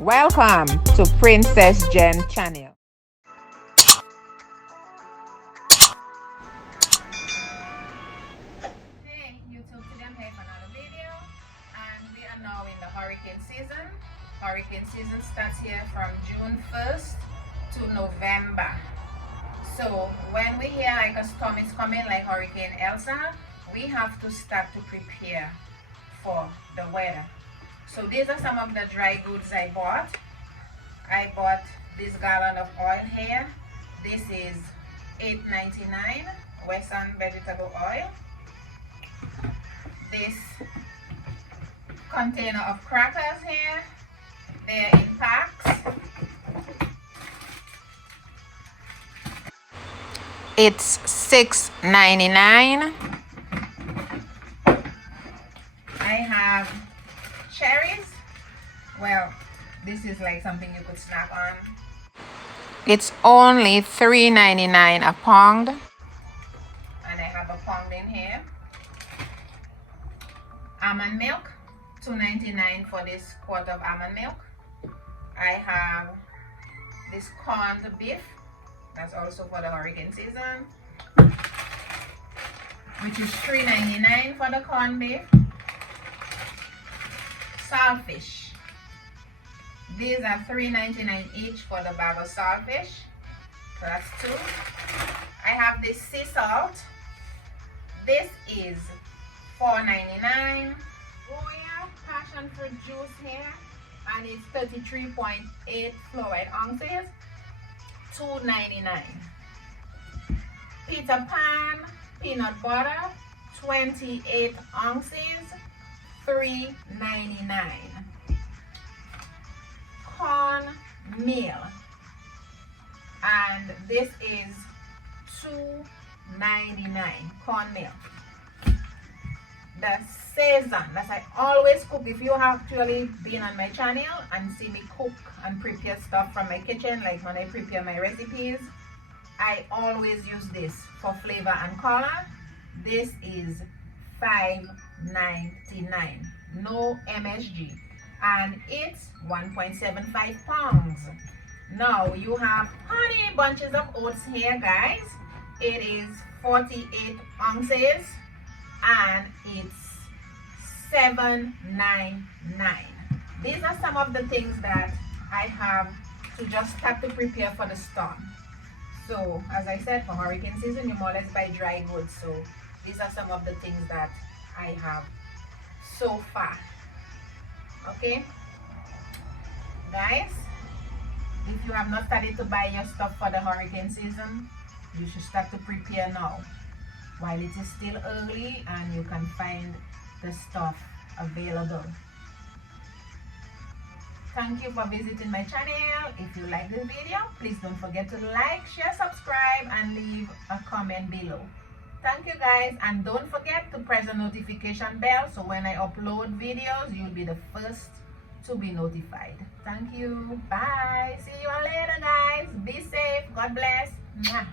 Welcome to Princess Jen channel. Hey YouTube, today I'm here for another video, and we are now in the hurricane season. Hurricane season starts here from June 1st to November. So when we hear like a storm is coming, like Hurricane Elsa, we have to start to prepare for the weather. So these are some of the dry goods I bought. I bought this gallon of oil here. This is $8.99 Western vegetable oil. This container of crackers here, they're in packs. It's $6.99. I have cherries. Well, this is like something you could snack on. It's only $3.99 a pound. And I have a pound in here. Almond milk, $2.99 for this quart of almond milk. I have this corned beef, that's also for the hurricane season, which is $3.99 for the corned beef. Saltfish, these are $3.99 each for the bag of saltfish, so that's two. I have this sea salt. This is $4.99. Goya passion fruit juice here, and it's 33.8 fluoride ounces, $2.99. Peter Pan peanut butter, 28 ounces, $3.99. Corn meal, and this is $2.99. corn meal. The Seitan that I always cook. If you have actually been on my channel and see me cook and prepare stuff from my kitchen, like when I prepare my recipes, I always use this for flavor and color. This is $5.99, no MSG, and it's 1.75 pounds. Now you have honey bunches of oats here, guys. It is 48 ounces and it's $7.99. These are some of the things that I have to just start to prepare for the storm. So as I said, for hurricane season, you more or less buy dry goods. So these are some of the things that I have so far. Okay, guys, if you have not started to buy your stuff for the hurricane season, you should start to prepare now while it is still early and you can find the stuff available. Thank you for visiting my channel. If you like this video, please don't forget to like, share, subscribe, and leave a comment below. Thank you, guys, and don't forget to press the notification bell so when I upload videos, you'll be the first to be notified. Thank you. Bye. See you all later, guys. Be safe. God bless. Mwah.